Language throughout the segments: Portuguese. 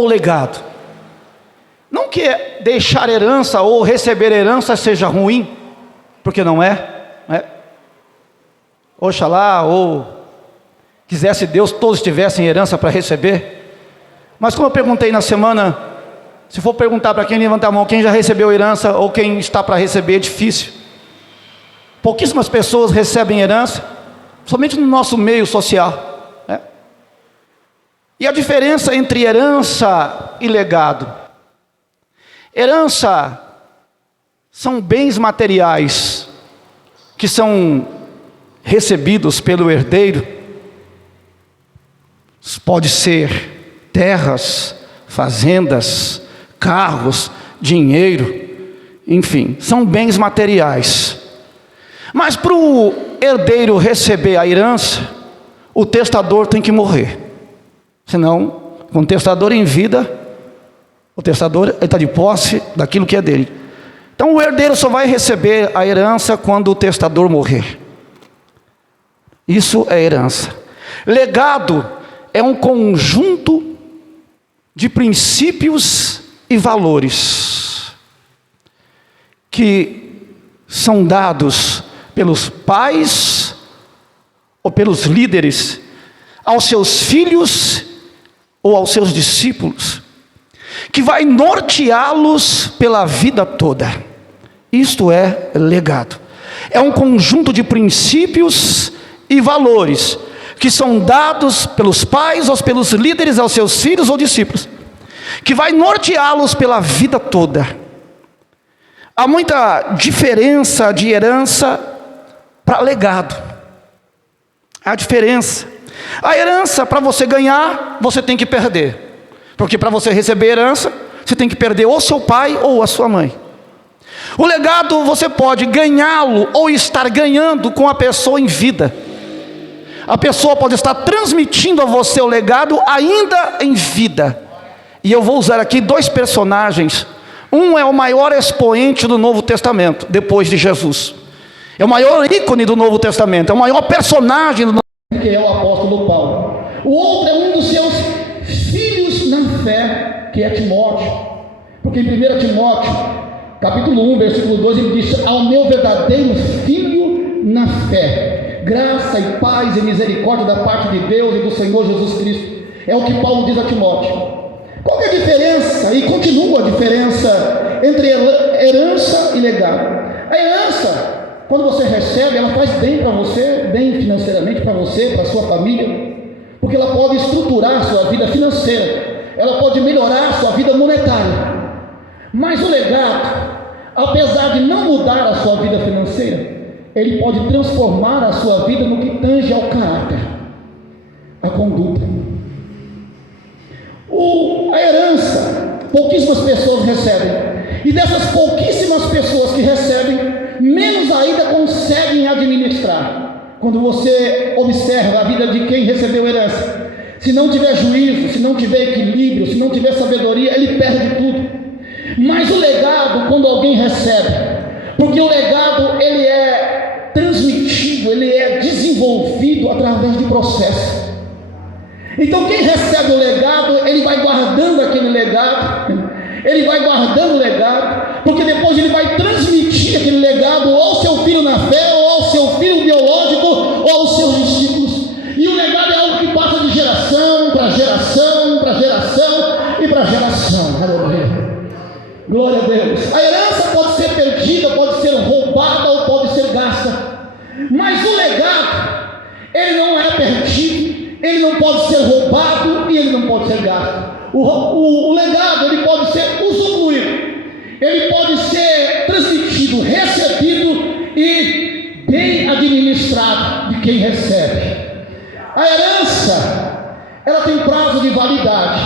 ou legado. Não que deixar herança ou receber herança seja ruim, porque não é, né? Oxalá, ou quisesse Deus todos tivessem herança para receber. Mas como eu perguntei na semana, se for perguntar para quem levanta a mão, quem já recebeu herança ou quem está para receber, é difícil. Pouquíssimas pessoas recebem herança, somente no nosso meio social, né? E a diferença entre herança e legado? Herança são bens materiais que são recebidos pelo herdeiro. Pode ser terras, fazendas, carros, dinheiro, enfim, são bens materiais. Mas para o herdeiro receber a herança, o testador tem que morrer. Senão, com o testador em vida, o testador está de posse daquilo que é dele. Então o herdeiro só vai receber a herança quando o testador morrer. Isso é herança. Legado é um conjunto de princípios e valores que são dados pelos pais ou pelos líderes aos seus filhos ou aos seus discípulos, que vai norteá-los pela vida toda. Isto é legado. É um conjunto de princípios e valores que são dados pelos pais ou pelos líderes aos seus filhos ou discípulos, que vai norteá-los pela vida toda. Há muita diferença de herança para legado. Há diferença. A herança, para você ganhar, você tem que perder. Porque para você receber herança, você tem que perder ou seu pai ou a sua mãe. O legado você pode ganhá-lo ou estar ganhando com a pessoa em vida. A pessoa pode estar transmitindo a você o legado ainda em vida. E eu vou usar aqui dois personagens. Um é o maior expoente do Novo Testamento, depois de Jesus. É o maior ícone do Novo Testamento, é o maior personagem do Novo Testamento, que é o apóstolo Paulo. O outro é um dos seus filhos na fé, que é Timóteo. Porque em 1 Timóteo, capítulo 1, versículo 2, ele diz: ao meu verdadeiro filho na fé, graça e paz e misericórdia da parte de Deus e do Senhor Jesus Cristo. É o que Paulo diz a Timóteo. Qual é a diferença, e continua a diferença, entre herança e legado? A herança, quando você recebe, ela faz bem para você, bem financeiramente para você, para a sua família, porque ela pode estruturar a sua vida financeira, ela pode melhorar a sua vida monetária. Mas o legado, apesar de não mudar a sua vida financeira, ele pode transformar a sua vida no que tange ao caráter, a conduta. A herança, pouquíssimas pessoas recebem, e dessas pouquíssimas pessoas que recebem, menos ainda conseguem administrar. Quando você observa a vida de quem recebeu herança, se não tiver juízo, se não tiver equilíbrio, se não tiver sabedoria, ele perde tudo. Mas o legado, quando alguém recebe, porque o legado ele é transmitido, ele é desenvolvido através de processo. Então quem recebe o legado, ele vai guardando aquele legado, ele vai guardando o legado, porque depois ele vai transmitir aquele legado ou ao seu filho na fé, ou ao seu filho biológico, ou aos seus discípulos. E o legado é algo que passa de geração para geração, para geração e para geração. Aleluia. Glória a Deus. A herança pode ser perdida, pode ser roubada ou pode ser gasta, mas o legado, ele não é perdido, ele não pode ser roubado e ele não pode ser gasto. O legado, ele pode ser usufruído, ele pode ser transmitido, recebido e bem administrado de quem recebe. A herança, ela tem prazo de validade,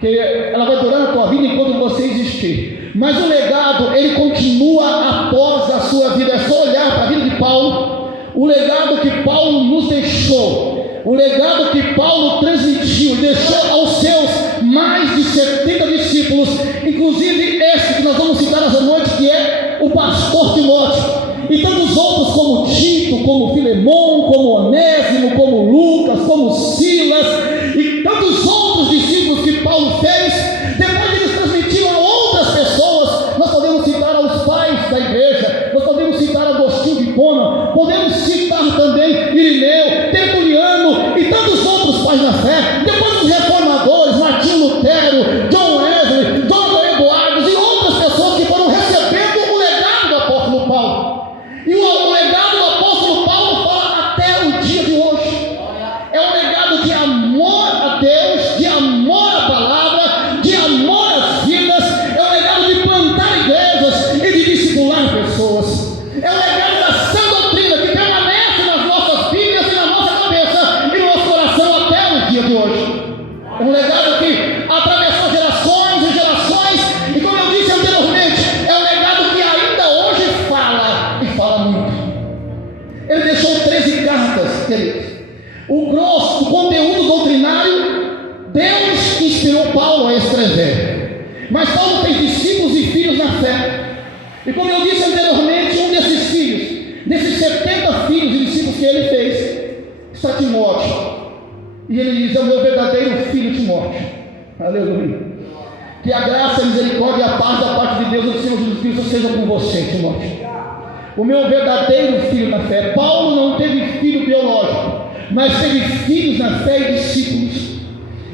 que ela vai durar na tua vida enquanto você existir. Mas o legado, ele continua após a sua vida. É só olhar para a vida de Paulo, o legado que Paulo nos deixou, o legado que Paulo transmitiu, deixou aos seus mais de 70 discípulos, inclusive esse que nós vamos citar nessa noite, que é o pastor Timóteo, e tantos outros como Tito, como Filemon, como Onésimo, como Lucas, como Silas, e tantos outros discípulos que Paulo fez pais na fé, depois os reformadores, Martinho Lutero, John Wesley, Jonathan Edwards e outras pessoas que foram recebendo o legado do apóstolo Paulo. E o legado do apóstolo Paulo fala até o dia de hoje. É um legado de amor a Deus, de amor à palavra, de amor às vidas. É um legado de plantar igrejas e de discipular pessoas. É um legado da sã doutrina que permanece nas nossas Bíblias e na nossa cabeça e no nosso coração até o dia de hoje. É um legado que atravessou gerações e gerações, e como eu disse anteriormente, é um legado que ainda hoje fala, e fala muito. Ele deixou 13 cartas, queridos. O grosso, o conteúdo doutrinário, Deus inspirou Paulo a escrever. Mas Paulo fez discípulos e filhos na fé. E como eu disse anteriormente, um desses filhos, desses 70 filhos e discípulos que ele fez, está Timóteo. E ele diz: é o meu verdadeiro filho Timóteo. Aleluia. Que a graça, a misericórdia e a paz da parte de Deus e do Senhor Jesus Cristo sejam com você, Timóteo. O meu verdadeiro filho na fé. Paulo não teve filho biológico, mas teve filhos na fé e discípulos.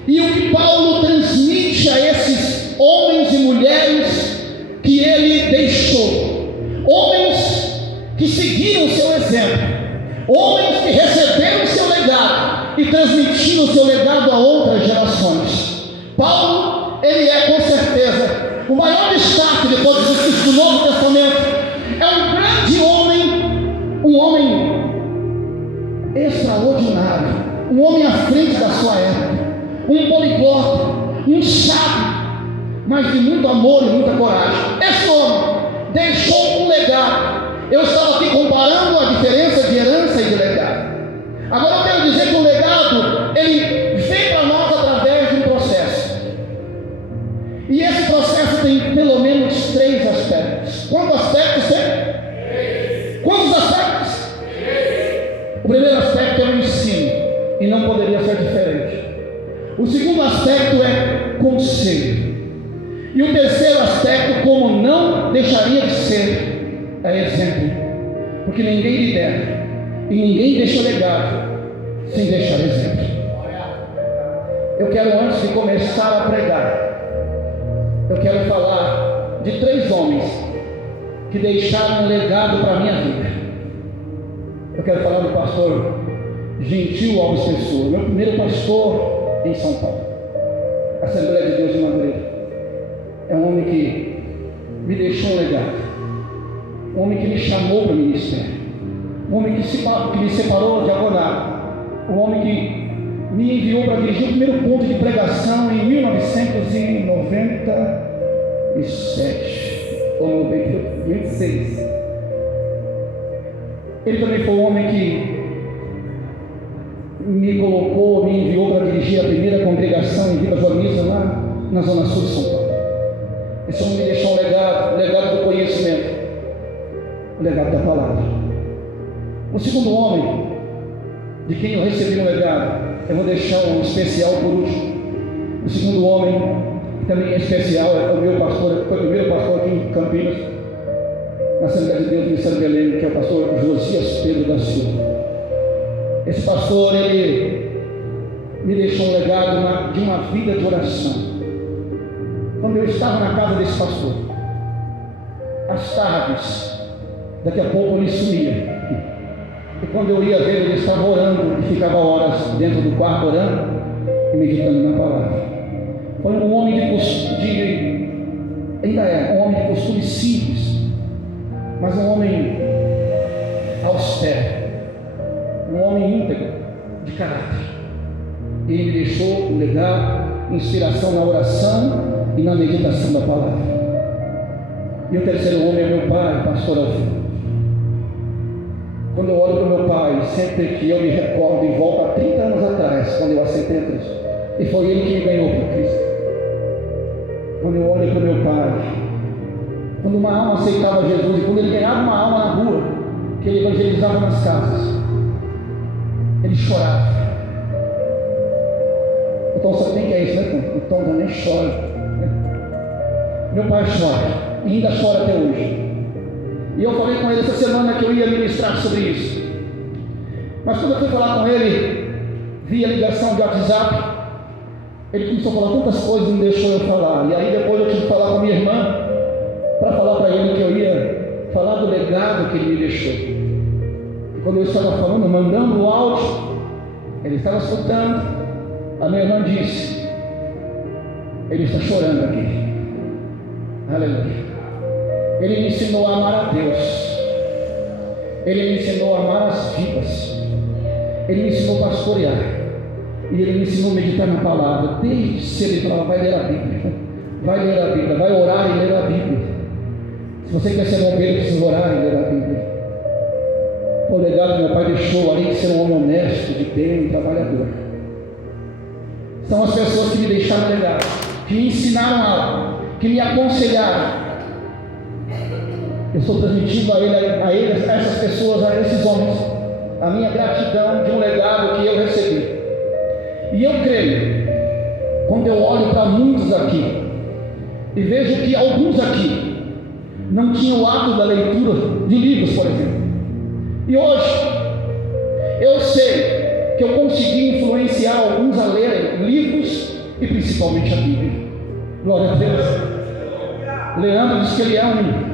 E o que Paulo transmite a esses homens e mulheres que ele deixou, homens que seguiram o seu exemplo, homens que receberam o seu legado e transmitiram o seu legado a outras gerações. Paulo, ele é com certeza o maior destaque depois de Jesus Cristo do Novo Testamento. É um grande homem, um homem extraordinário, um homem à frente da sua época, um poliglota, um sábio, mas de muito amor e muita coragem. Esse homem deixou um legado. Eu estava aqui comparando a diferença de herança e de legado. Agora eu quero dizer que o legado, ele vem para nós através de um processo. E esse processo tem pelo menos 3 aspectos. Quantos aspectos tem? Quantos aspectos? O primeiro aspecto é o ensino, e não poderia ser diferente. O segundo aspecto é conselho. E o terceiro aspecto, como não deixaria de ser, é exemplo. Porque ninguém lidera e ninguém deixa legado sem deixar exemplo. Eu quero, antes de começar a pregar, eu quero falar de 3 homens que deixaram um legado para a minha vida. Eu quero falar do pastor Gentil Alves Pessoa, meu primeiro pastor em São Paulo, Assembleia de Deus de Madureira. É um homem que me deixou um legado, um homem que me chamou para o ministério, um homem que me separou de ornato, um homem que me enviou para dirigir o primeiro ponto de pregação em 1997 ou 96. Ele também foi um homem que me colocou, me enviou para dirigir a primeira congregação em Vila Joaniza, lá na Zona Sul de São Paulo. Esse homem me deixou um legado, o legado do conhecimento, o legado da palavra. O segundo homem, de quem eu recebi um legado, eu vou deixar um especial por último. O segundo homem, que também é especial, é o meu pastor, foi o primeiro pastor aqui em Campinas, na Assembleia de Deus de São Belém, que é o pastor Josias Pedro da Silva. Esse pastor, ele me deixou um legado de uma vida de oração. Quando eu estava na casa desse pastor, às tardes, daqui a pouco ele sumia. E quando eu ia ver, ele estava orando e ficava horas dentro do quarto orando e meditando na palavra. Foi um homem ainda é um homem de costume simples, mas um homem austero, um homem íntegro, de caráter. E ele me deixou um legado, inspiração na oração e na meditação da palavra. E o terceiro homem é meu pai, pastor Alfredo. Quando eu olho para o meu pai, sempre que eu me recordo e volto há 30 anos atrás, quando eu aceitei a Cristo, e foi ele que me ganhou para Cristo. Quando eu olho para o meu pai, quando uma alma aceitava Jesus, e quando ele ganhava uma alma na rua, que ele evangelizava nas casas, ele chorava. O Tom sabe bem que é isso, né, Tom? O Tom também chora. Meu pai chora, e ainda chora até hoje. E eu falei com ele essa semana que eu ia ministrar sobre isso. Mas quando eu fui falar com ele, via ligação de WhatsApp. Ele começou a falar tantas coisas e não deixou eu falar. E aí depois eu tive que falar com minha irmã para falar para ele que eu ia falar do legado que ele me deixou. E quando eu estava falando, mandando o áudio, ele estava escutando. A minha irmã disse: ele está chorando aqui. Aleluia. Ele me ensinou a amar a Deus. Ele me ensinou a amar as vidas. Ele me ensinou a pastorear. E ele me ensinou a meditar na palavra. Desde cedo ele falava: vai ler a Bíblia. Vai ler a Bíblia. Vai orar e ler a Bíblia. Se você quer ser uma ovelha, precisa orar e ler a Bíblia. O legado que meu pai deixou, além de ser um homem honesto, de bem e trabalhador, são as pessoas que me deixaram legado, que me ensinaram algo, que me aconselharam. Eu estou transmitindo a essas pessoas, a esses homens, a minha gratidão de um legado que eu recebi. E eu creio, quando eu olho para muitos aqui e vejo que alguns aqui não tinham o hábito da leitura de livros, por exemplo. E hoje, eu sei que eu consegui influenciar alguns a lerem livros e principalmente a Bíblia. Glória a Deus. Leandro diz que ele é um.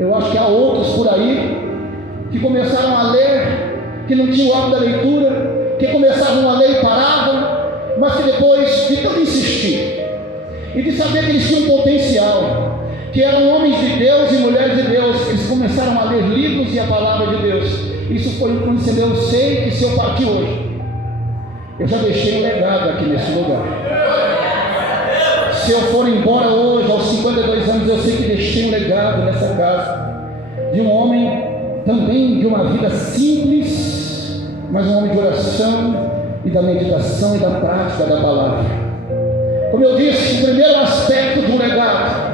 Eu acho que há outros por aí que começaram a ler, que não tinham o hábito da leitura, que começavam a ler e paravam, mas que depois de tanto insistir e de saber que eles tinham potencial, que eram homens de Deus e mulheres de Deus, eles começaram a ler livros e a palavra de Deus. Isso foi influenciando. Eu sei que se eu partir hoje, eu já deixei um legado aqui nesse lugar. Se eu for embora hoje, aos 52 anos, eu sei que deixei um legado nessa casa, de um homem também de uma vida simples, mas um homem de oração e da meditação e da prática da palavra. Como eu disse, o primeiro aspecto de um legado,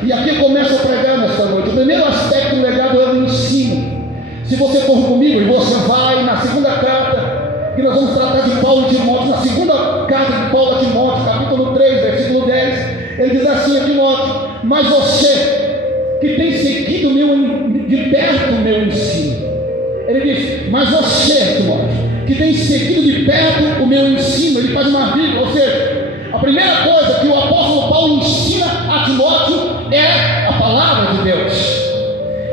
e aqui começa a pregar nesta noite. O primeiro aspecto do legado é o ensino. Se você for comigo, e você vai na segunda carta, que nós vamos tratar de Paulo e Timóteo, na segunda carta de Paulo a Timóteo, capítulo 3, versículo 10, ele diz assim a Timóteo: mas você que tem seguido de perto o meu ensino. Ele diz: mas você, Timóteo, que tem seguido de perto o meu ensino. Ele faz uma vírgula, ou seja, a primeira coisa que o apóstolo Paulo ensina a Timóteo é a palavra de Deus.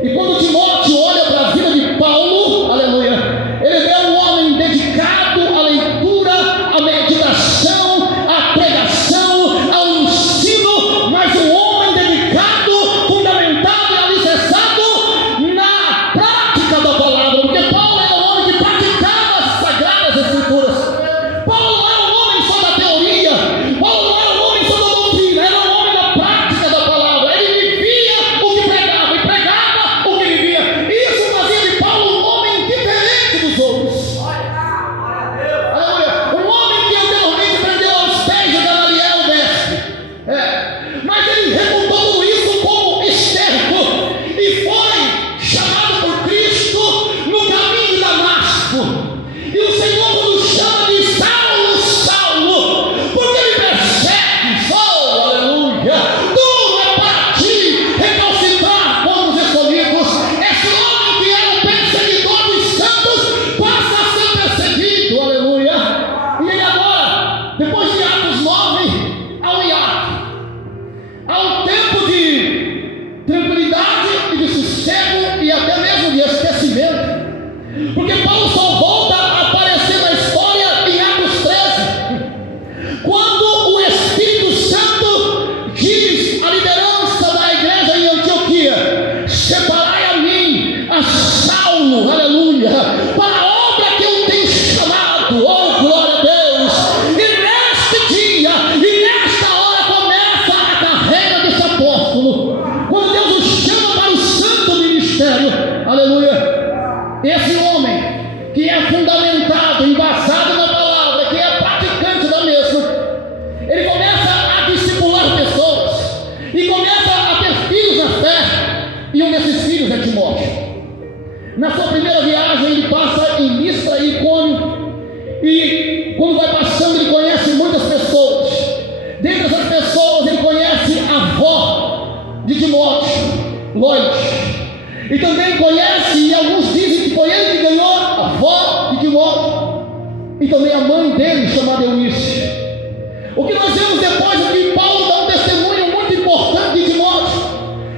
E quando Timóteo olha para a vida de Paulo, aleluia, ele é um homem dedicado à leitura, à meditação, à pregação, ao ensino, mas um homem dedicado, fundamentado e alicerçado na prática da palavra, porque Paulo era um homem que praticava as sagradas escrituras. Paulo não era um homem só da teoria, Paulo não era um homem só da doutrina, era um homem da prática da palavra. Ele vivia o que pregava e pregava o que vivia. Isso fazia de Paulo um homem diferente dos outros. Aleluia. Um homem que anteriormente prendeu aos pés de Gamaliel mestre. Mas ele remontou tudo isso como esterco e foi chamado por Cristo no caminho de Damasco. E o Senhor, quando chama de Saulo, Saulo, porque me persegues, oh, aleluia, duro é para ti recalcitrar contra os escolhidos. Esse homem que era o perseguidor dos santos passa a ser perseguido, aleluia. E ele agora, depois de Atos 9, há um hiato, há um tempo de tranquilidade e de sossego e até mesmo de esquecimento, porque Paulo só volta a aparecer na história em Atos 13, quando o Espírito Santo diz à liderança da igreja em Antioquia: separai a mim, a Saulo, aleluia, para a obra que eu tenho chamado. Oh, glória a Deus. E neste dia e nesta hora começa a carreira desse apóstolo, quando Deus o chama para o santo ministério, aleluia. Esse homem que é também a mãe dele, chamada Eunice. O que nós vemos depois é que Paulo dá um testemunho muito importante de Timóteo,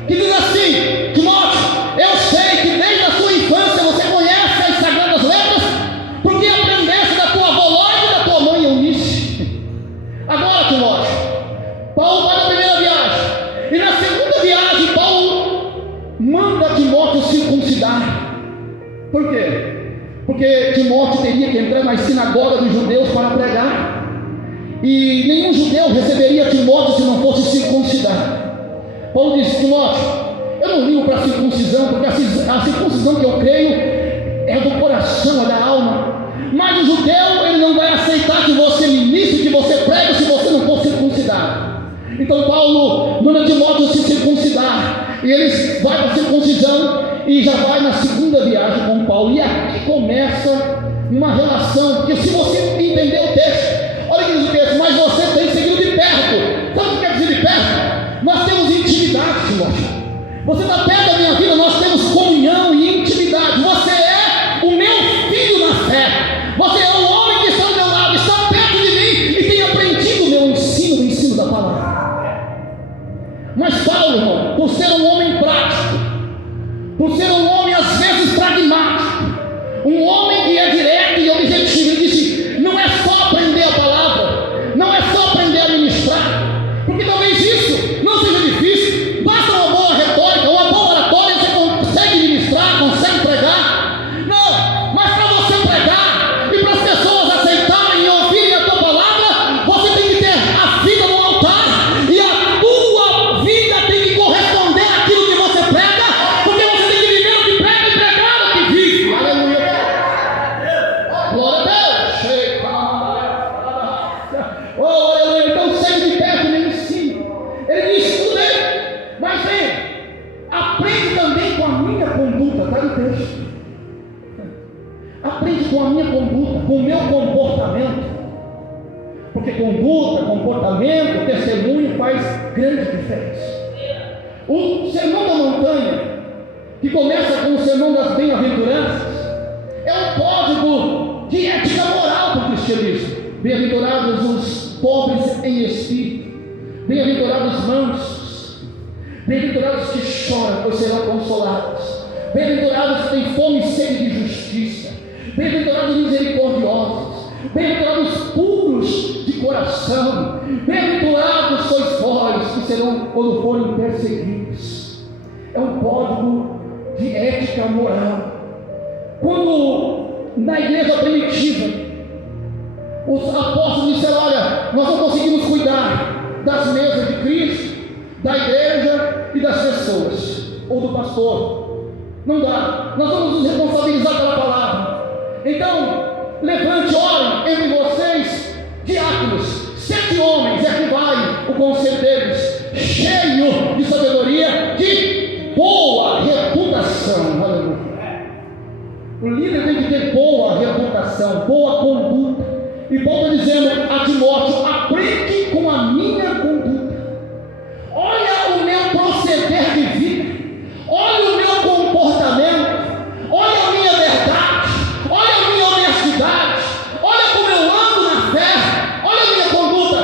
que diz assim: Timóteo, eu sei que desde a sua infância você conhece as sagradas letras, porque aprendeste da tua avó Loide e da tua mãe Eunice. Agora, Timóteo, Paulo vai na primeira viagem, e na segunda viagem Paulo manda Timóteo circuncidar. Por quê? Porque Timóteo teria que entrar nas sinagogas dos judeus para pregar, e nenhum judeu receberia Timóteo se não fosse circuncidado. Paulo disse: Timóteo, eu não ligo para a circuncisão, porque a circuncisão que eu creio é do coração, é da alma. Mas o judeu, ele não vai aceitar que você ministre, que você pregue, se você não for circuncidado. Então Paulo manda Timóteo se circuncidar, e eles vai para a circuncisão e já vai na segunda viagem com Paulo. E aqui começa uma relação, porque se você entender o texto, olha que diz o texto: mas você tem seguido de perto. Sabe o que quer dizer de perto? Nós temos intimidade, Timóteo. Você está perto da minha vida, nós temos comunhão e intimidade. Você é o meu filho na fé. Você é o homem que está ao meu lado, está perto de mim e tem aprendido o meu ensino, o ensino da palavra. Mas Paulo, irmão, por ser um homem prático, por ser um homem às vezes pragmático, um homem que é direto e objetivo, ele disse: não é só aprender a palavra, não é só aprender a ministrar, porque talvez isso não seja difícil. Basta uma boa retórica, uma boa oratória, você consegue ministrar, consegue pregar. Não, mas para você pregar e para as pessoas aceitarem e ouvirem a tua palavra, você tem que ter a vida no altar, e a tua vida tem que corresponder àquilo que você prega, porque você tem que viver o que prega e pregar o que vive. Aleluia. Glória a Deus. Oh, aleluia. Então segue de perto nem ensino. Ele diz tudo bem, mas vem, aprende também com a minha conduta. Está no texto. Aprende com a minha conduta, com o meu comportamento, porque conduta, comportamento, testemunho faz grande diferença. O sermão da montanha, que começa com o sermão das bem-aventuranças, é um código de ética moral para o cristianismo. Bem-aventurados os pobres em espírito, bem-aventurados os mansos, bem-aventurados que choram, pois serão consolados, bem-aventurados que têm fome e sede de justiça, bem-aventurados misericordiosos, bem-aventurados puros de coração, bem-aventurados sois vós que serão quando forem perseguidos. É um código de ética moral. Quando na igreja primitiva os apóstolos disseram: olha, nós não conseguimos cuidar das mesas de Cristo, da igreja e das pessoas, ou do pastor, não dá, nós vamos nos responsabilizar pela palavra. Então levante, orem entre vocês, diáconos, 7 homens, é que vai o conselho deles, cheio de sabedoria, de boa reputação. Aleluia. O líder tem que ter boa reputação, boa conduta. E Paulo está dizendo a Timóteo: aprende com a minha conduta. Olha o meu proceder de vida, olha o meu comportamento, olha a minha verdade, olha a minha honestidade, olha como eu ando na fé, olha a minha conduta.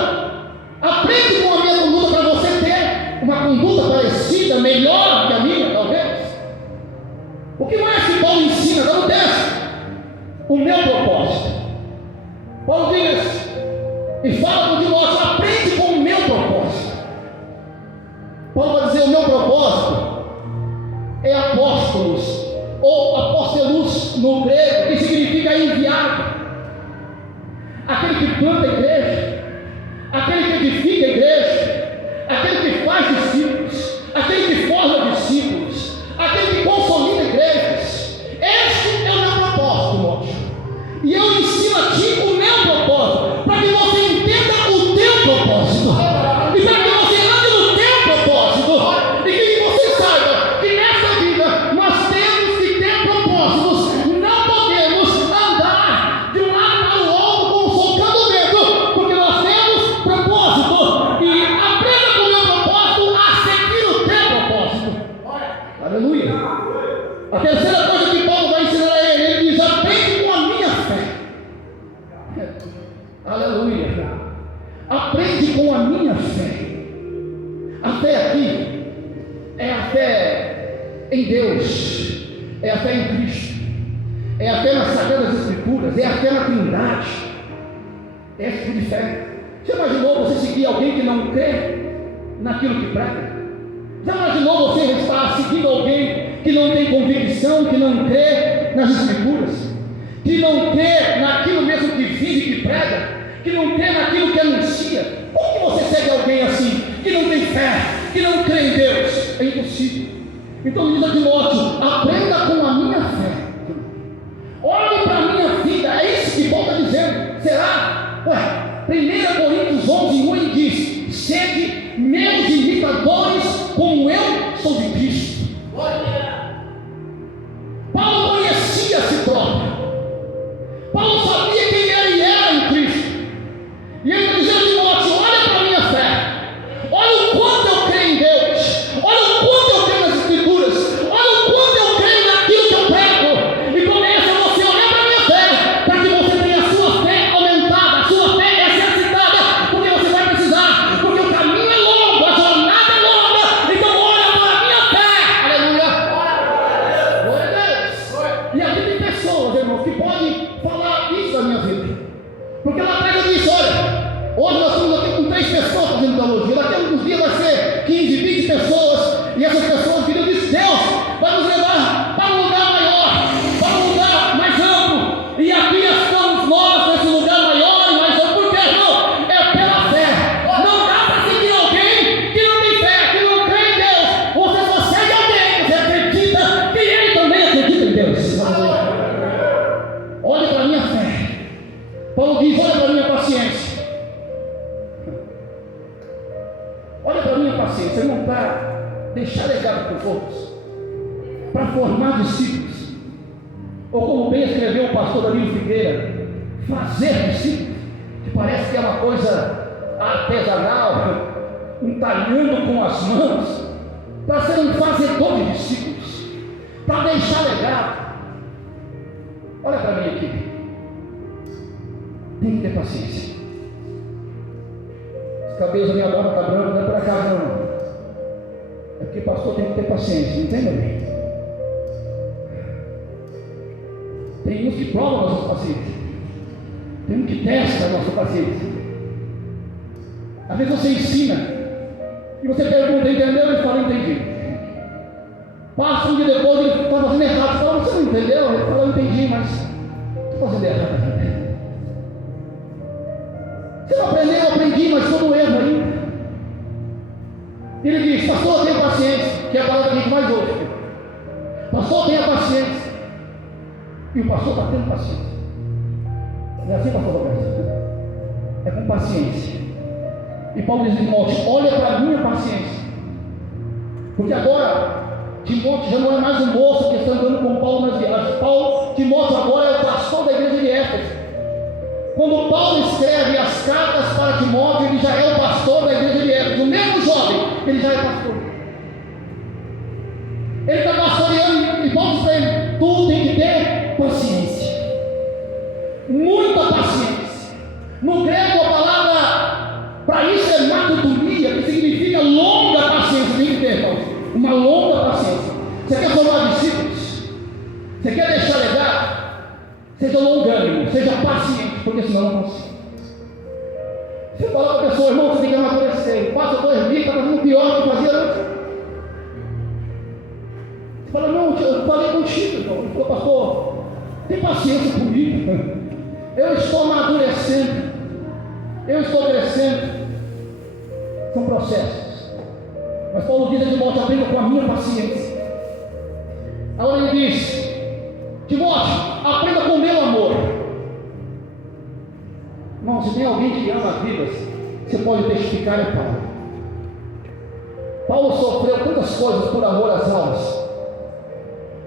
Aprende com a minha conduta para você ter uma conduta parecida, melhor que a minha, talvez. O que mais que Paulo ensina? Está no texto. O meu propósito. Paulo diz e fala com Timóteo: aprende com o meu propósito. Paulo vai dizer: o meu propósito é apóstolos, ou apóstolos no grego, que significa enviado. Aquele que planta a igreja, aquele que edifica a igreja, aquele que faz discípulos, aquele que forma discípulos, aquele que consolida igrejas. Este é o meu propósito, Timóteo. E eu ensino a ti o meu propósito, para que você entenda o teu propósito, e para que você ande no teu propósito, e que você saiba que nessa vida nós temos que ter propósitos. Não podemos andar de um lado para o outro como socando o vento, porque nós temos propósito. E aprenda com o meu propósito a seguir o teu propósito. Aleluia. A terceira coisa que Paulo vai ensinar a ele, ele diz: aprende com a minha fé. minha fé. A fé aqui é a fé em Deus, é a fé em Cristo, é a fé nas Sagradas Escrituras, é a fé na Trindade. É esse tipo de fé. Já imaginou você seguir alguém que não crê naquilo que prega? Já imaginou você estar seguindo alguém que não tem convicção, que não crê nas Escrituras, que não crê naquilo mesmo que vive e que prega, que não crê naquilo que anuncia? Como que você segue alguém assim, que não tem fé, que não crê em Deus? É impossível. Então diz a Timóteo: aprenda com a minha fé, olhe para a minha vida. É isso que Paulo está dizendo. Será? 1 Coríntios 11:1 ele diz: sede meus imitadores, como eu sou de Cristo. Paulo conhecia a si próprio. Paulo sabia quem ele era em Cristo. E ele está dizendo a Timóteo: olha para a minha fé, olha o quanto eu creio em Deus, olha o quanto eu creio nas Escrituras, olha o quanto eu creio naquilo que eu prego. E começa você a olhar para a minha fé, para que você tenha a sua fé aumentada, a sua fé exercitada, porque você vai precisar, porque o caminho é longo, a jornada é longa. Então olha para a minha fé. Aleluia. Glória a Deus. E aqui tem pessoas, irmãos, que podem falar isso da minha vida, porque lá atrás eu disse: olha, hoje nós estamos aqui com 3 pessoas fazendo teologia, daqui a alguns dias vai ser 15, 20 pessoas, e essas pessoas viram e dizem: Deus vai nos levar para um lugar maior, para um lugar mais amplo, e aqui estamos nós nesse lugar maior e mais amplo. Por quê, irmão? É pela fé. Não dá para seguir alguém que não tem fé, que não crê em Deus. Você só segue alguém que você acredita que ele também acredita em Deus. Olhe para a minha fé. Paulo diz: olha para a minha paciência. Olha para a minha paciência, não para deixar legado para os outros, para formar discípulos, ou como bem escreveu o pastor Danilo Figueira, fazer discípulos, que parece que é uma coisa artesanal, um talhando com as mãos, para ser um fazedor de discípulos, para deixar legado. Olha para mim aqui, tem que ter paciência. Os cabelos da minha barba estão brancos, não é por acaso não. É porque pastor tem que ter paciência, entende bem? Tem uns que provam a nossa paciência, tem uns que testam a nossa paciência. Às vezes você ensina e você pergunta: entendeu? Ele fala: entendi. Passa um dia depois, ele está fazendo errado. Você fala: você não entendeu? Ele fala: eu entendi, mas estou fazendo errado. Você não aprendeu? Eu aprendi, mas estou no erro ainda. Ele diz: pastor, tenha paciência, que é a palavra que a gente mais ouve. Pastor, tenha paciência. E o pastor está tendo paciência. Não é assim, pastor Roberto? É com paciência. E Paulo diz a Timóteo: olha para a minha paciência. Porque agora Timóteo já não é mais um moço que está andando com Paulo nas viagens. Timóteo agora é o pastor da igreja de Éfeso. Quando Paulo escreve as cartas para Timóteo, ele já é o pastor da igreja de Éfeso. O mesmo jovem, ele já é pastor. Ele está pastoreando, e Paulo diz para ele: tu tem que ter paciência, muita paciência. No grego a palavra para isso é matutomia, que significa longa paciência. Tem que ter, irmão, uma longa paciência. Você quer formar discípulos? Você quer deixar legado? Seja longânimo, seja paciente, porque senão não consigo. Você fala para a pessoa: irmão, você tem que amadurecer. Passa 2 dias, está fazendo pior do que fazia antes. Você fala: não, eu falei contigo, irmão. Ele falou: pastor, tem paciência comigo. Eu estou amadurecendo, eu estou crescendo. São processos. Mas Paulo diz a Timóteo: aprenda com a minha paciência. Agora ele diz: Timóteo, aprenda com o meu amor. Irmão, se tem alguém que ama vidas, você pode testificar em Paulo. Paulo sofreu tantas coisas por amor às almas.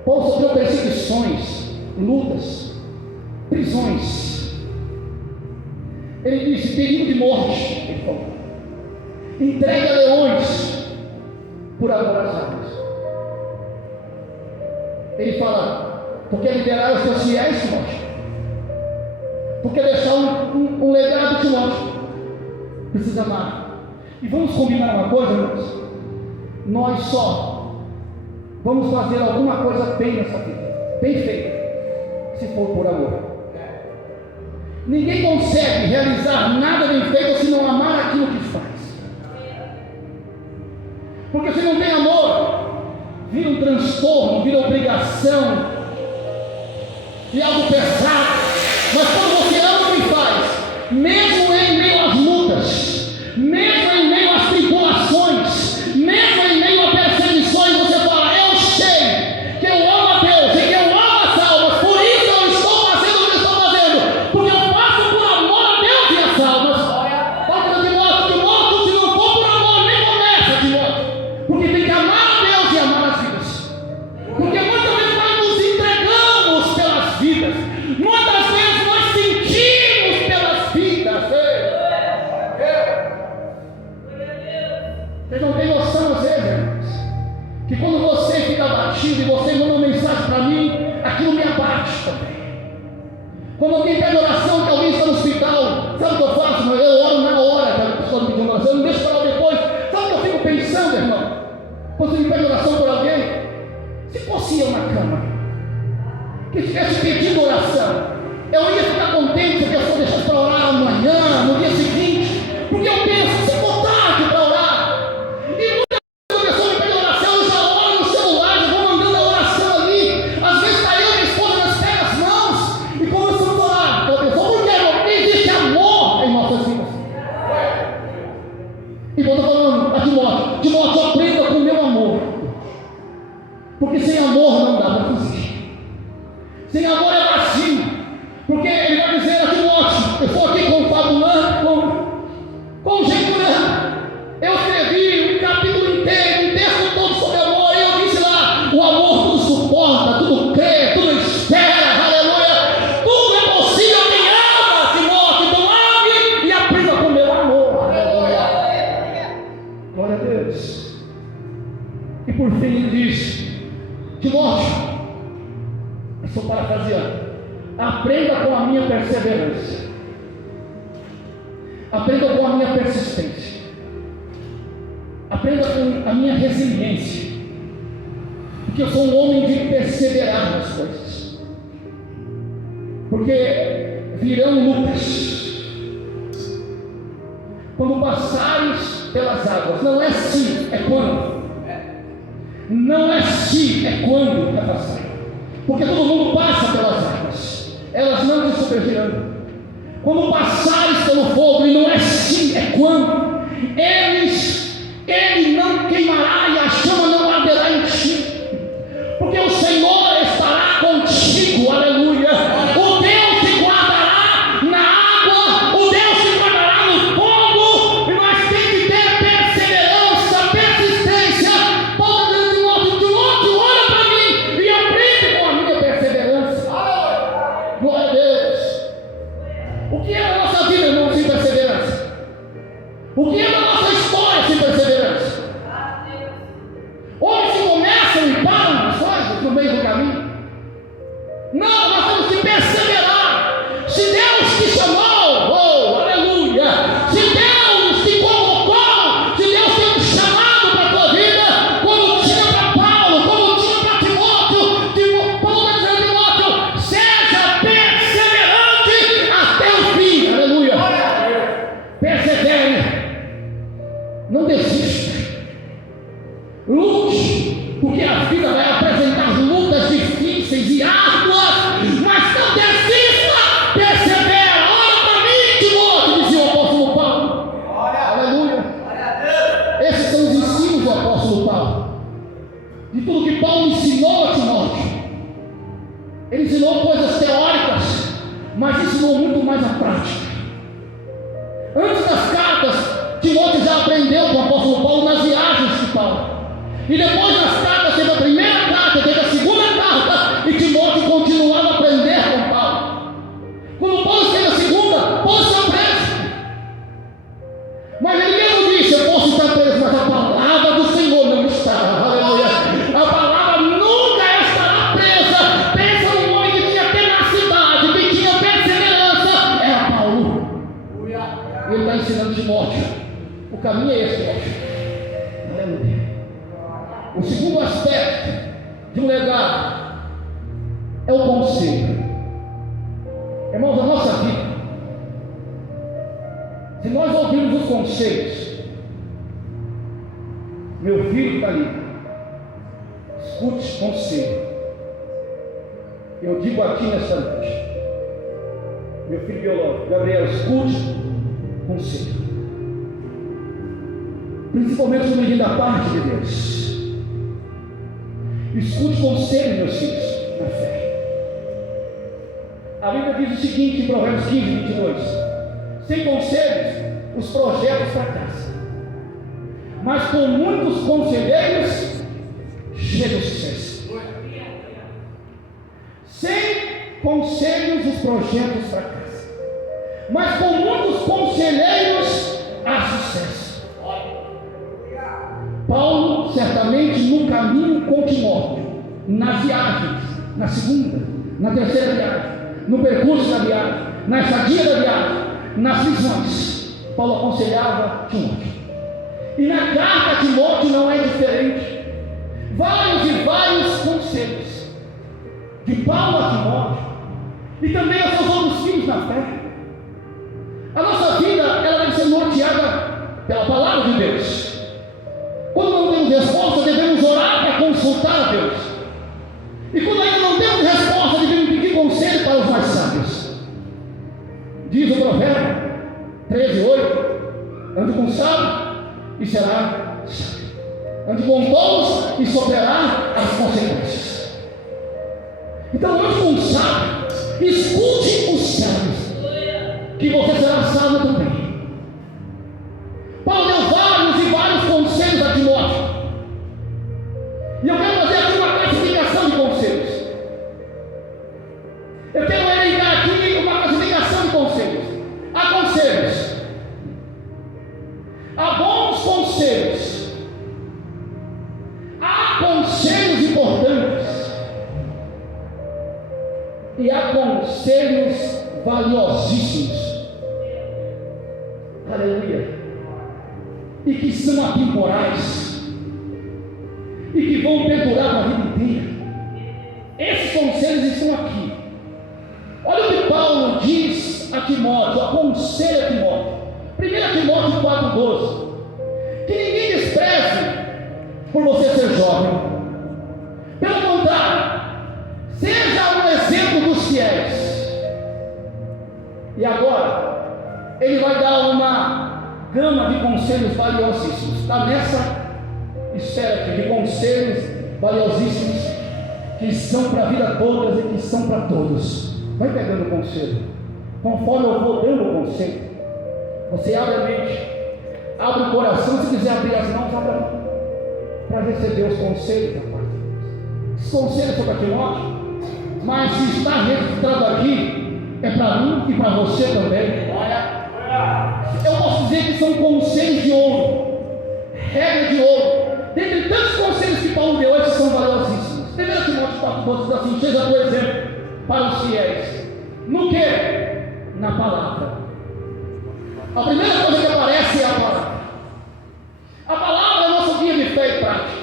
Paulo sofreu perseguições, lutas, prisões. Ele disse: perigo de morte. Ele falou: entregue a leões por amor às almas. Ele fala: porque liberar os seus fiéis, Timóteo, porque deixar um legado, Timóteo, precisa amar. E vamos combinar uma coisa, irmãos? Nós só vamos fazer alguma coisa bem nessa vida, bem feita, se for por amor. Ninguém consegue realizar nada bem feito se não amar aquilo que faz. Porque se não tem amor, vira um transtorno, vira obrigação, e algo pesado. Mas quando você ama o que faz, mesmo em meio às lutas, mesmo em meio às tribulações, mesmo em meio a perseguições, você fala: eu sei que eu amo a Deus e que eu amo as almas, por isso eu estou fazendo o que estou fazendo, porque eu faço por amor a Deus e as almas. Fala Timóteo, se não for por amor, nem começa, Timóteo, porque tem que amar a Deus e amar as vidas. Porque muitas vezes nós nos entregamos pelas vidas, muitas vezes nós sentimos pelas vidas. Vocês não têm noção, às vezes, irmãos, que quando você fica abatido e você manda uma mensagem para mim, aquilo me abate também. Quando alguém pede oração, que alguém está no hospital, sabe o que eu faço? Eu oro na hora que a pessoa me pede oração, eu não deixo para depois. Sabe o que eu fico pensando, irmão? Quando você me pede oração por alguém, se fosse eu na cama, que estivesse pedindo oração, eu ia ficar contente se a pessoa deixasse para orar amanhã, no dia seguinte, porque eu penso, se for tarde para orar, e muitas vezes a pessoa me pede oração, eu já oro no celular, já vou mandando a oração ali, às vezes está eu e minha esposa, nós pegamos as mãos e começamos a orar pela pessoa, porque existe amor em nossas vidas. E quando eu estou falando a Timóteo, aprenda com o meu amor, porque sem amor não dá para fazer. Sem amor é vazio, porque ele vai dizer a Timóteo: eu estou aqui confabulando, conjecturando. Eu escrevi um capítulo inteiro, um texto todo sobre amor, e eu disse lá: o amor tudo suporta, tudo crê, tudo espera, aleluia. Tudo é possível quem ama, Timóteo. Então ame e aprenda com o meu amor, aleluia. Glória a Deus. E por fim ele diz: Timóteo, estou parafraseando, aprenda com a minha perseverança, aprenda com a minha persistência, aprenda com a minha resiliência, porque eu sou um homem de perseverar nas coisas, porque virão lutas. Quando passares pelas águas, não é se, é quando. Não é se, é quando vai passar. Porque todo mundo passa pelas águas, elas não te supergirando. Quando passares pelo fogo, e não é se, é quando, ele não queimará e a chama não arderá em ti, porque o Senhor estará contigo, aleluia. O Deus te guardará na água, o Deus te guardará no fogo, e nós temos que ter perseverança, persistência. Paulo diz: Timóteo, olha para mim e aprende com a minha perseverança. Glória a Deus. O que é a nossa vida, irmão, sem perseverança? O que é a nossa história sem perseverança? Homens que começam e param as coisas no meio do caminho. Não, nós temos que perseverar. Se Deus te chamou, oh, aleluia. Se Deus te convocou, se Deus tem um chamado para a tua vida, como tinha para Paulo, como tinha para Timóteo, Paulo vai dizer a Timóteo: seja perseverante até o fim, aleluia. Persevere, não desista, lute, porque a vida vai apresentar lutas difíceis e árduas, mas não desista, persevera. Olha para mim, Timóteo, dizia o apóstolo Paulo. Aleluia. Esses são os ensinos do apóstolo Paulo, de tudo que Paulo ensinou a Timóteo. Ele ensinou coisas teóricas, mas ensinou muito mais a prática. Antes das cartas, Timóteo já aprendeu com o apóstolo Paulo nas viagens de Paulo. E depois das cartas, teve a primeira carta, teve a segunda carta, e Timóteo continuava a aprender com Paulo. Quando Paulo escreve a segunda, Paulo está preso. Mas ele mesmo disse: eu posso estar preso, mas a palavra do Senhor não está. Aleluia. A palavra nunca estará presa. Pensa num homem que tinha tenacidade, que tinha perseverança. Era Paulo. E ele está ensinando Timóteo: O caminho é esse, aleluia. O segundo aspecto de um legado é o conselho. Irmãos, a nossa vida, se nós ouvirmos os conselhos, meu filho está ali, escute conselho. Eu digo aqui nesta noite, meu filho biológico, Gabriel, escute conselho, principalmente no meio da parte de Deus. Escute conselho, meus filhos, na fé. A Bíblia diz o seguinte em Provérbios 15, 22: sem conselhos os projetos fracassam, mas com muitos conselheiros chega o sucesso. Sem conselhos os projetos fracassam, mas com muitos conselheiros há sucesso. Paulo, certamente, no caminho com Timóteo, nas viagens, na segunda, na terceira viagem, no percurso da viagem, na estadia da viagem, nas visões, Paulo aconselhava Timóteo. E na carta a Timóteo não é diferente. Vários e vários conselhos de Paulo a Timóteo e também aos seus outros filhos na fé. A nossa vida, ela deve ser norteada pela palavra de Deus. Quando não temos resposta, devemos orar para consultar a Deus. E quando ainda não temos resposta, devemos pedir conselho para os mais sábios. Diz o provérbio 13:8: ande com sábio e será sábio, ande com tolos e sofrerá as consequências. Então ande com sábio, escute os sábios, que você será sábio também. Paulo deu vários e vários conselhos a Timóteo, e eu quero fazer aqui uma classificação de conselhos. Eu quero elencar aqui uma classificação de conselhos. Há conselhos, há bons conselhos, há conselhos importantes e há conselhos valiosíssimos, aleluia, e que são atemporais e que vão perdurar a vida inteira. Esses conselhos estão aqui. Olha o que Paulo diz a Timóteo, aconselha a Timóteo. 1 Timóteo 4:12: que ninguém despreze por você ser jovem, pelo contrário, seja um exemplo dos fiéis. E agora ele vai dar uma gama de conselhos valiosíssimos. Está nessa esfera aqui de conselhos valiosíssimos que são para a vida toda e que são para todos. Vai pegando o conselho, conforme eu vou dando o conselho. Você abre a mente, abre o coração. Se quiser abrir as mãos, abre a mão para receber os conselhos da parte de Deus. Os conselhos são para Timóteo, mas se está registrado aqui, é para mim e para você também. Eu posso dizer que são conselhos de ouro, regra de ouro. Dentre tantos conselhos que Paulo deu, esses são valiosíssimos. 1 Timóteo 4:12 diz assim: seja por exemplo para os fiéis. No que? Na palavra. A primeira coisa que aparece é a palavra. A palavra é nosso guia de fé e prática.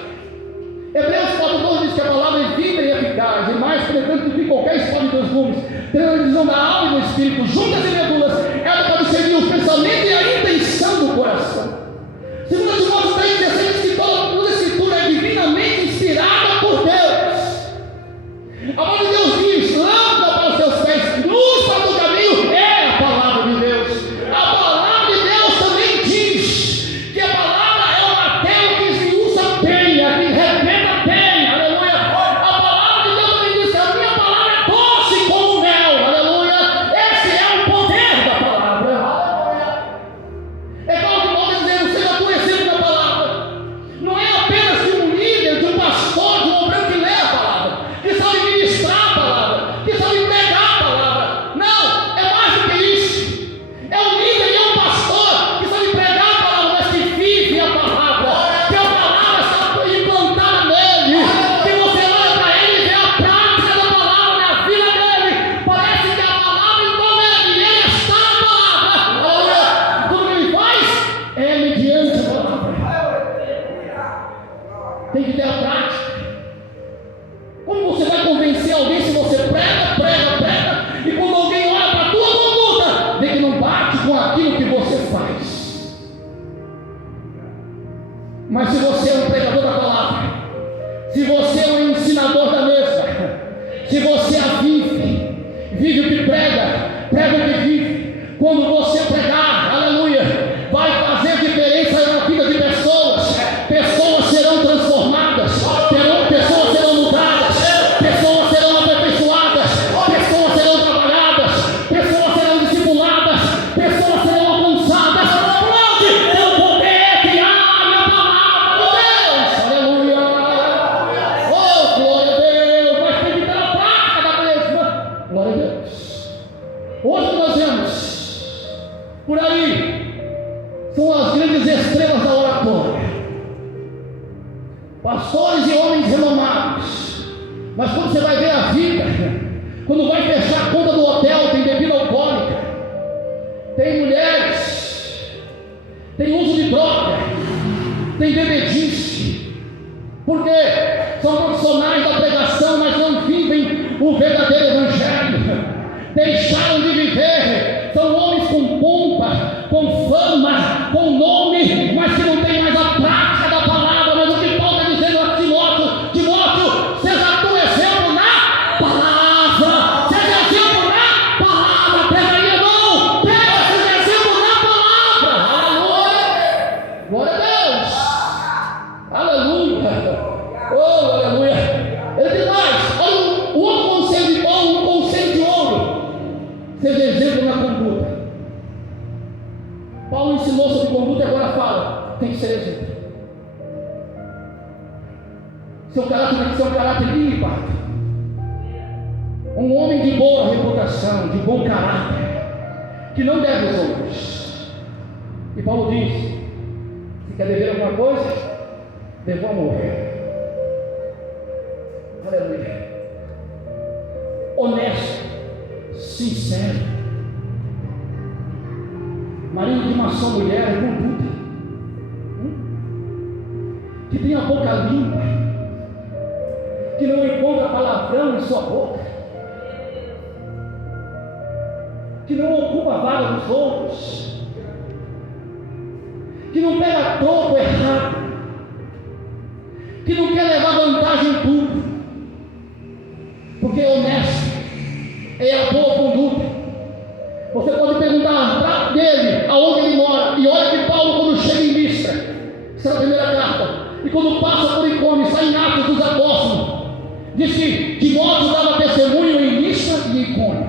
Hebreus 4:12 diz que a palavra é viva e eficaz, e mais penetrante do que qualquer espada de 2 gumes, tendo a divisão da alma e do espírito, juntas e medulas, ela pode discernir os pensamentos e a intenção do coração. 2 Timóteo 3:16 diz que toda escritura é divinamente inspirada por Deus. A palavra de Deus diz: lâmpada para os seus pés, luz para o caminho, é a palavra de Deus. A palavra de Deus também diz que a palavra é o martelo que esmiuça a penha, que rebenta a penha, aleluia. A palavra de Deus também diz que a minha palavra é doce como mel, aleluia. Esse é o faz. Mas se você é um pregador da palavra, se você é um ensinador da mesma, se você a vive o que prega, prega o que vive, quando você pregar, aleluia, vai fazer diferença na vida de pessoas. Pessoas serão transformadas, pessoas serão mudadas, pessoas serão aperfeiçoadas, pessoas serão trabalhadas, pessoas serão discipuladas, pessoas serão alcançadas. Onde é o poder que há na palavra de Deus? Aleluia! Oh, glória a Deus! Mas tem que estar na prática da mesma. Glória a Deus. Hoje nós vemos por aí, são as grandes estrelas da oratória, pastores e homens renomados, mas quando você vai ver a vida, quando vai fechar a conta do hotel, tem bebida alcoólica, tem mulheres, tem uso de droga, tem bebedice, porque são profissionais da pregação, mas não vivem o verdadeiro evangelho, deixaram de viver, são homens com pompa, com fama, com nome, mas que não tem mais a prática da palavra. Mas o que Paulo está dizendo a Timóteo: Timóteo, seja tu exemplo na palavra, seja exemplo na palavra. Pega aí, irmão, pega, seja exemplo na palavra. Aleluia, glória a Deus, aleluia, oh, aleluia. Ele diz mais, olha o outro conselho de Paulo, um conselho de ouro: seja exemplo na conduta. Paulo ensinou sobre conduta e agora fala: tem que ser exemplo. Seu caráter tem que ser um caráter limpado, um homem de boa reputação, de bom caráter, que não deve os outros. E Paulo diz: se quer dever alguma coisa, deve o amor. Aleluia. Honesto, sincero. Marido de uma só mulher é conduta, que tem a boca limpa, que não encontra palavrão em sua boca, que não ocupa a vaga dos outros, que não pega troco errado, que não quer levar vantagem em tudo, porque é honesto, é a boa conduta. Você pode perguntar dele aonde ele mora, e olha que Paulo, quando chega em Listra, essa é a primeira carta, e quando passa por Icônio, sai em Atos dos Apóstolos, diz que Timóteo dava testemunho em Listra e em Icônio,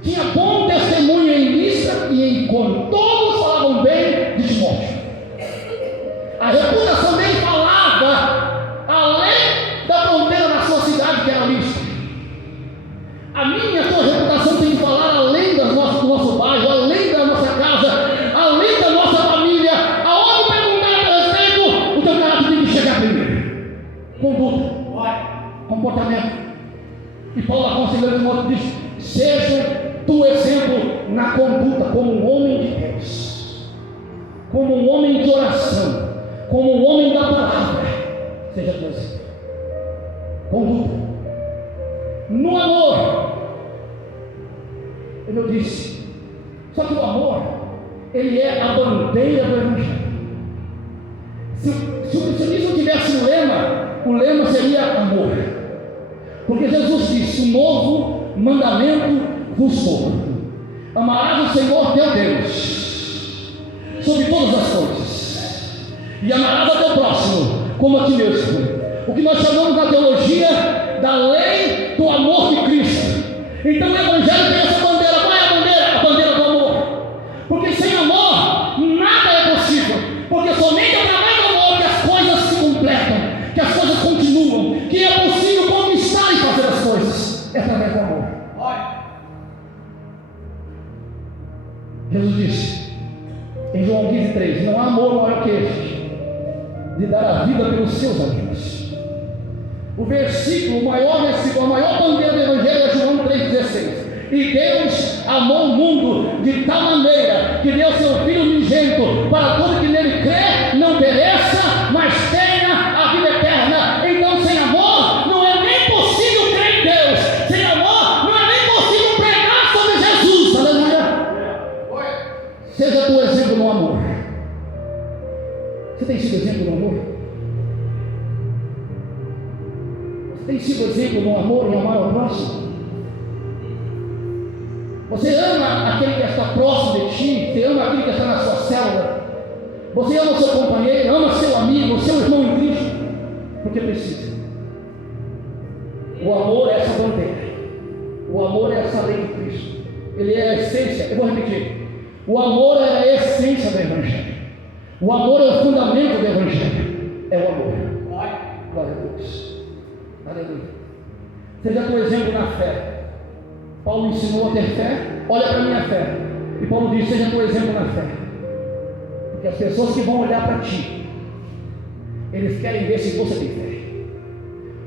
tinha bom testemunho em Listra e em Icônio, todos falavam bem de Timóteo, a reputação dele falava além da fronteira da sua cidade, que era Listra. A minha e a sua reputação tem que falar além do nosso bairro, além da nossa casa, além da nossa família. Aonde perguntar a respeito, o teu caráter tem que chegar primeiro. Conduta, comportamento. E Paulo aconselhou Timóteo, diz: seja tu exemplo na conduta, como um homem de Deus, como um homem de oração, como um homem da palavra. Seja tu exemplo. Conduta. No amor, eu disse, só que o amor, ele é a bandeira do Evangelho. Se o cristianismo tivesse o lema seria amor, porque Jesus disse: um novo mandamento vos dou, amarás o Senhor teu Deus sobre todas as coisas, e amarás ao teu próximo como a ti mesmo. O que nós chamamos na teologia da lei do amor de Cristo. Então o Evangelho tem essa bandeira. Qual é a bandeira? A bandeira do amor. Porque sem amor nada é possível, porque somente através do amor que as coisas se completam, que as coisas continuam, que é possível conquistar e fazer as coisas. É através do amor. Jesus disse em João 15,3: não há amor maior que este, de dar a vida pelos seus amigos. O versículo, a maior bandeira do Evangelho é João 3,16. E Deus amou o mundo de tal maneira que deu seu Filho unigênito, para todo que nele crê não pereça, mas tenha a vida eterna. Então, sem amor, não é nem possível crer em Deus. Sem amor, não é nem possível pregar sobre Jesus. Aleluia. Seja tu exemplo Você tem sido exemplo no amor? Você tem sido exemplo no amor e amar ao próximo? Você ama aquele que está próximo de ti? Você ama aquele que está na sua célula? Você ama seu companheiro, ama seu amigo, seu irmão em Cristo? Porque precisa. O amor é essa bandeira. O amor é essa lei de Cristo. Ele é a essência. Eu vou repetir. O amor é a essência do Evangelho. O amor é o fundamento do Evangelho. É o amor. Glória a Deus. Aleluia. Seja teu exemplo na fé. Paulo ensinou a ter fé. Olha para a minha fé. E Paulo diz: seja teu exemplo na fé. Porque as pessoas que vão olhar para ti, eles querem ver se você tem fé.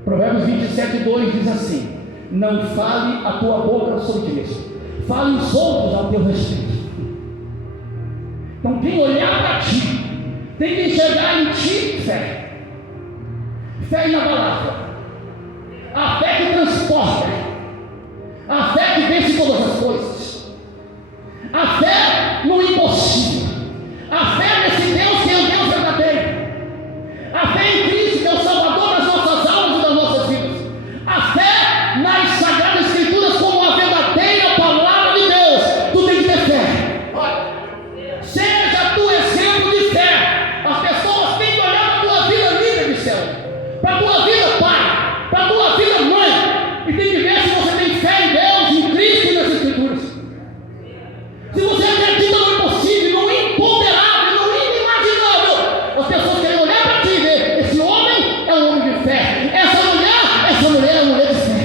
Provérbios 27:2 diz assim: não fale a tua boca sobre ti mesmo, fale os outros ao teu respeito. Então quem olhar para ti tem que enxergar em ti fé. Fé inabalável. A fé que transporta. A fé que vence todas as coisas. A fé no impossível. A fé nesse Deus que é o Deus verdadeiro. A fé em Cristo, que é o Salvador das nossas almas e das nossas vidas. A fé nas Sagradas Escrituras como a verdadeira palavra de Deus. Tu tem que ter fé. Seja tu exemplo de fé. As pessoas têm que olhar para a tua vida livre de céu, para a tua vida pai, para a tua vida mãe, e tem que ver se você tem fé em Deus, em Cristo e nas Escrituras. Se você acredita no impossível, no imponderável, no inimaginável, as pessoas querem olhar para ti e ver: esse homem é um homem de fé, essa mulher é uma mulher de fé.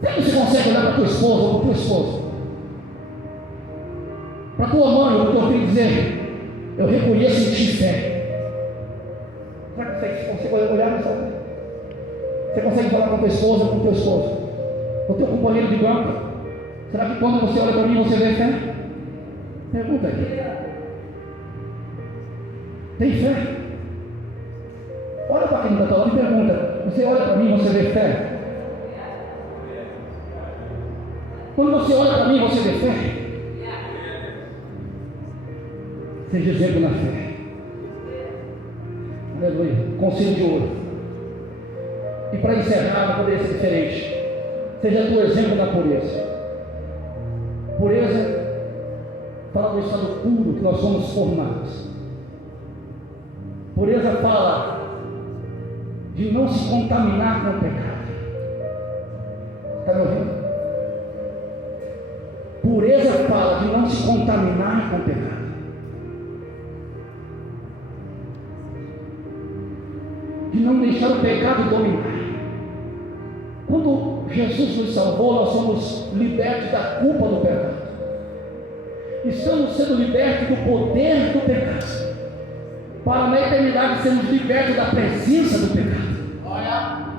Será que você consegue olhar para tua esposa ou para tua esposa, para tua mãe ou para teu filho, dizer: eu reconheço em ti fé? Será que você consegue olhar nessa hora? Você consegue falar com a tua esposa, com o teu esposo, com o teu companheiro de banco? Será que quando você olha para mim você vê fé? Pergunta aqui. Tem fé? Olha para quem está falando e pergunta: você olha para mim, você vê fé? Quando você olha para mim, você vê fé? Seja exemplo na fé. Aleluia. Conselho de ouro. E para encerrar, não poderia ser diferente. Seja tu exemplo na pureza. Pureza fala do estado puro que nós somos formados. Pureza fala de não se contaminar com o pecado. Está me ouvindo? Pureza fala de não se contaminar com o pecado. De não deixar o pecado dominar. Quando Jesus nos salvou, nós somos libertos da culpa do pecado. Estamos sendo libertos do poder do pecado, para na eternidade sermos libertos da presença do pecado.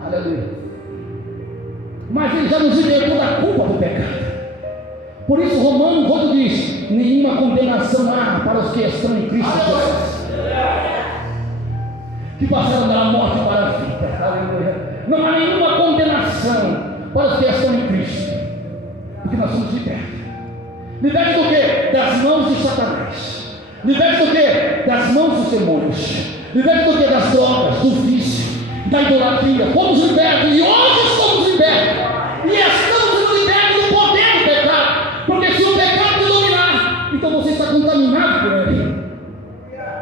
Aleluia. Mas Ele já nos libertou da culpa do pecado. Por isso Romanos 8 diz: nenhuma condenação há para os que estão em Cristo Jesus, que passaram da morte para a vida. Aleluia. Não há nenhuma condenação para os que estão em Cristo, porque nós somos libertos. Libertos do quê? Das mãos de Satanás. Libertos do quê? Das mãos dos demônios. Libertos do quê? Das drogas, do vício, da idolatria. Fomos libertos e hoje somos libertos. E estamos sendo libertos do poder do pecado. Porque se o pecado te dominar, então você está contaminado por ele.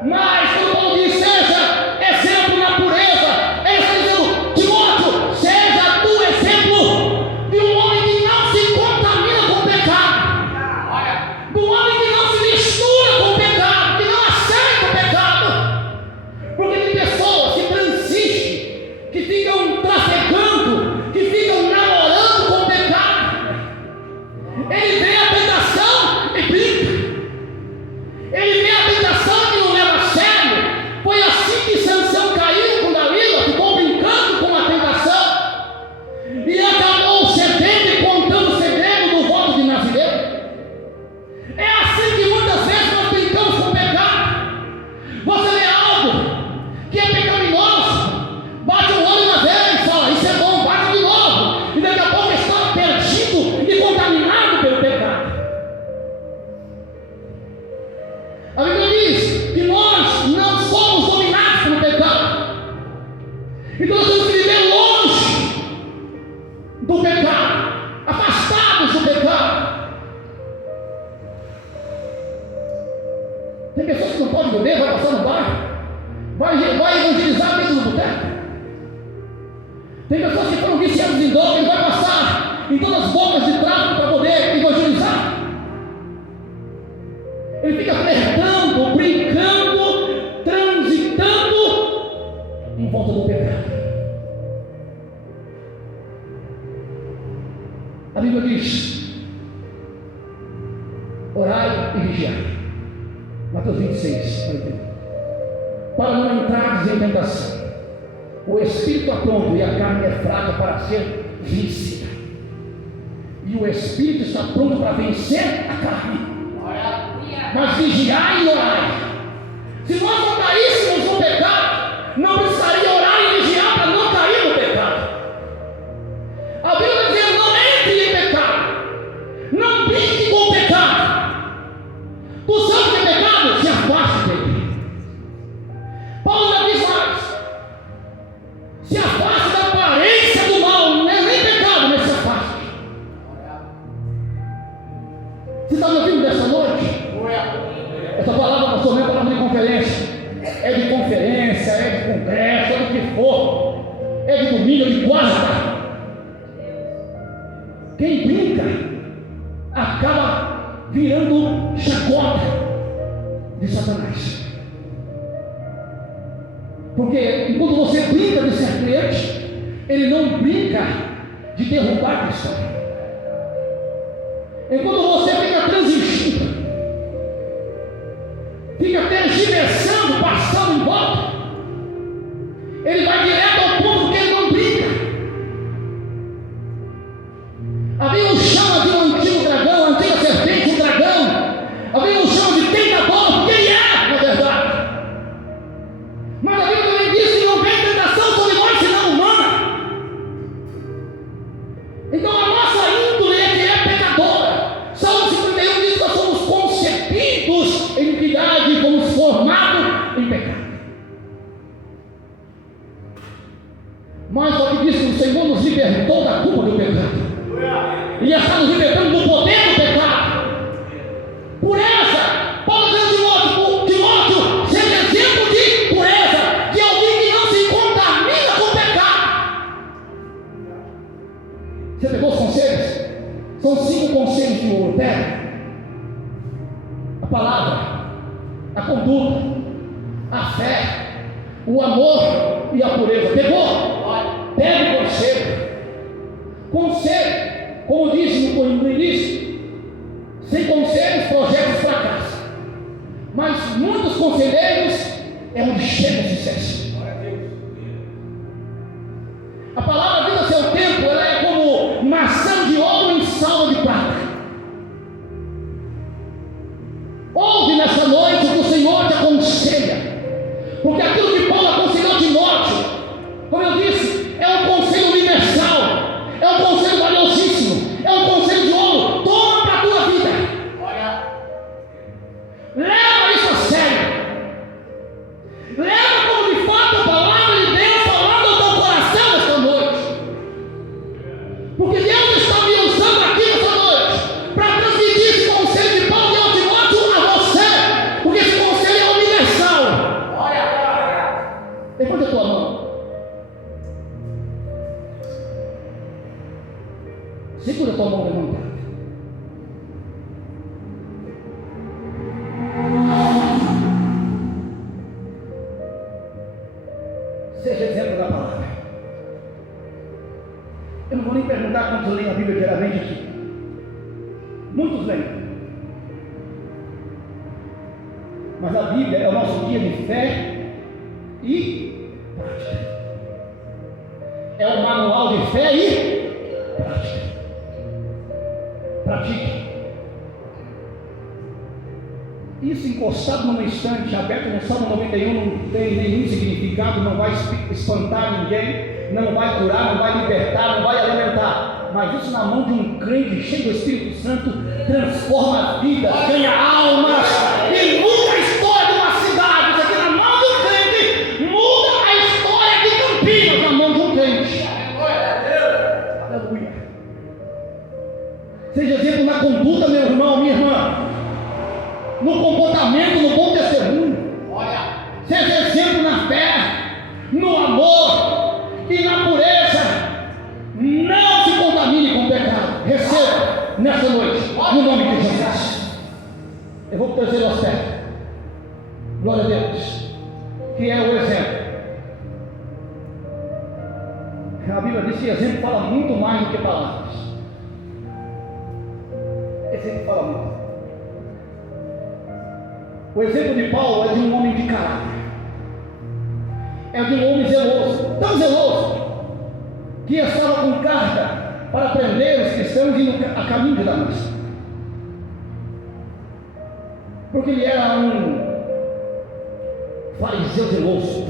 Mas quando Paulo diz: seja exemplo na pureza, ele está dizendo: Timóteo, seja tu exemplo de um homem que não se contamina com o pecado, de um homem que não se mistura com o pecado, que não aceita o pecado. Porque tem pessoas que transistem, que ficam trafegando, que ficam namorando com o pecado. Ele vê a tentação e brinca. Ele vê a tentação e não leva a sério. Foi assim que Sansão caiu com Dalila, ficou brincando com a tentação e acabou cedendo e contando o segredo do voto de Nazireu. É assim que muitas vezes nós brincamos com o pecado. Você vê algo que é pecaminoso, bate o olho uma vez, fala: isso é bom, bate de novo, e daqui a pouco está perdido e contaminado pelo pecado. pessoas que não podem beber, vai passar no bar, vai evangelizar dentro do boteco. Tem pessoas que foram viciadas em droga, ele vai passar em todas as bocas de tráfico para poder evangelizar. Ele fica flertando, brincando, transitando em volta do pecado. A Bíblia diz: orai e vigiai. Mateus 26, para não entrares em tentação. O espírito é pronto e a carne é fraca para ser vencida. E o espírito está pronto para vencer a carne. Mas vigiai e orai. Se nós não caíssemos no pecado, não precisaria orar e vigiar para não cair no pecado. A Bíblia está dizendo: não entre em pecado, não brinque com o pecado. Tu sabe que é pecado? Se afaste dele. Paulo já diz mais: se afaste da aparência do mal. Não é nem pecado, mas se afaste. Você está me ouvindo dessa noite? Essa palavra não sou nem palavra de conferência. É de conferência, é de congresso, é do que for. É de domingo, é de quarta. Quem brinca acaba virando chacota de Satanás. Porque enquanto você brinca de ser crente, ele não brinca de derrubar a história. Enquanto você fica transigindo, fica tergiversando, passando em volta, ele vai direto ao ponto que ele não brinca. Havia um chama de um antigo dragão, a antiga serpente, um dragão. Havia um chama de tentador, porque ele é, na verdade. Mas a Bíblia também diz que não vem tentação sobre nós, senão humana. Então a nossa índole é que é pecadora. Salmo 51 diz que nós somos concebidos em iniquidade e fomos formados em pecado. Mas só que diz que o Senhor nos libertou da culpa do pecado. E está nos libertando do poder do pecado. Pureza. Paulo diz a Timóteo, seja exemplo de pureza, de alguém que não se contamina com o pecado. Você pegou os conselhos? São 5 conselhos de ouro. Pega. A palavra, a conduta, a fé, o amor e a pureza. Pegou? Pega o conselho. Conselho, como disse no início, sem conselhos, projetos fracassam. Mas muitos conselheiros é onde chega o sucesso. A palavra vida a seu tempo, ela é como maçã de ouro em salva de prata. Ouve nessa noite o que o Senhor te aconselha, porque aquilo que Paulo aconselhou a Timóteo, como eu disse, é um conselho universal, é um conselho valiosíssimo, é um conselho de ouro. Toma para a tua vida. Leva isso a sério. Leva como de fato a palavra de Deus falando ao teu coração nesta noite. Porque Deus está me usando aqui nesta noite para transmitir esse conselho de Paulo e ao Timóteo a você. Porque esse conselho é universal. Levanta a tua mão. Segura a tua mão levantada. Seja exemplo da palavra. Eu não vou nem perguntar quantos leem a Bíblia diariamente aqui. Muitos leem. Mas a Bíblia é o nosso guia de fé e prática. É o manual de fé e prática. Pratique. Isso encostado numa estante, aberto no Salmo 91, não tem nenhum significado, não vai espantar ninguém, não vai curar, não vai libertar, não vai alimentar. Mas isso na mão de um crente cheio do Espírito Santo transforma vidas, ganha almas e muda a história de uma cidade. Isso aqui na mão de um crente muda a história de Campinas na mão de um crente. Aleluia. Seja exemplo na conduta, meu irmão, minha irmã, no comportamento, no bom testemunho. noite, no nome de Jesus. Eu vou para o terceiro aspecto. Glória a Deus. Que é o exemplo. A Bíblia diz que exemplo fala muito mais do que palavras. Exemplo fala muito. O exemplo de Paulo é de um homem de caráter. É de um homem zeloso. Tão zeloso que estava com carta para prender os cristãos indo a caminho de Damasco. Porque ele era um fariseu zeloso.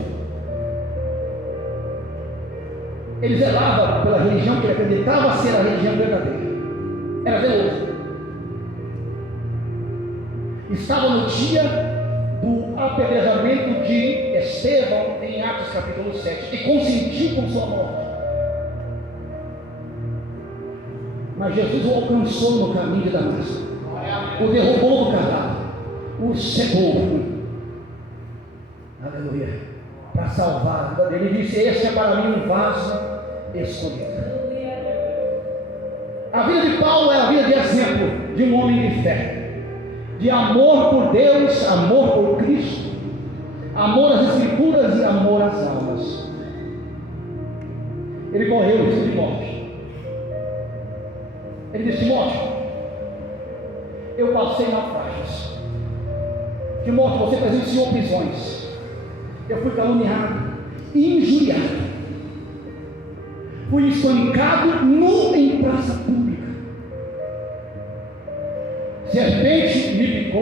Ele zelava pela religião que ele acreditava ser a religião verdadeira. Era zeloso. Estava no dia do apedrejamento de Estevão em Atos capítulo 7 e consentiu com sua morte. Mas Jesus o alcançou no caminho de Damasco, o derrubou do cavalo, o cegou. Aleluia. Para salvar a vida dele. Ele disse: este é para mim um vaso escolhido. A vida de Paulo é a vida de exemplo de um homem de fé, de amor por Deus, amor por Cristo, amor às Escrituras e amor às almas. Ele correu o risco de morte. Ele disse: Timóteo, eu passei naufrágios. Timóteo, você presenciou prisões. Eu fui caluniado, injuriado, fui espancado nu em praça pública. Serpente me picou